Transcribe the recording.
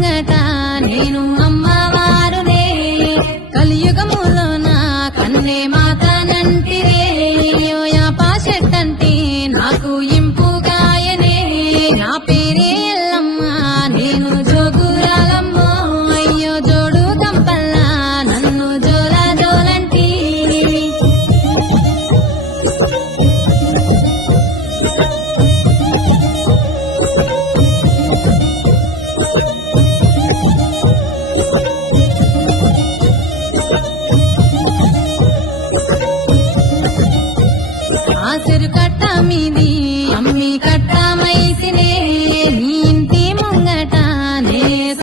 ముంగట నేను అమ్మవారునే కలియుగములోన కన్నే మాతనంటిరే యాప చెట్టంటే నాకు ఇంపుగాయనే నా పేరే ఎల్లమ్మ నేను జోగురాలమ్మో అయ్యో జోడు కంపల్లా నన్ను జోలా జోలంటి ఆసరు కట్ట మీది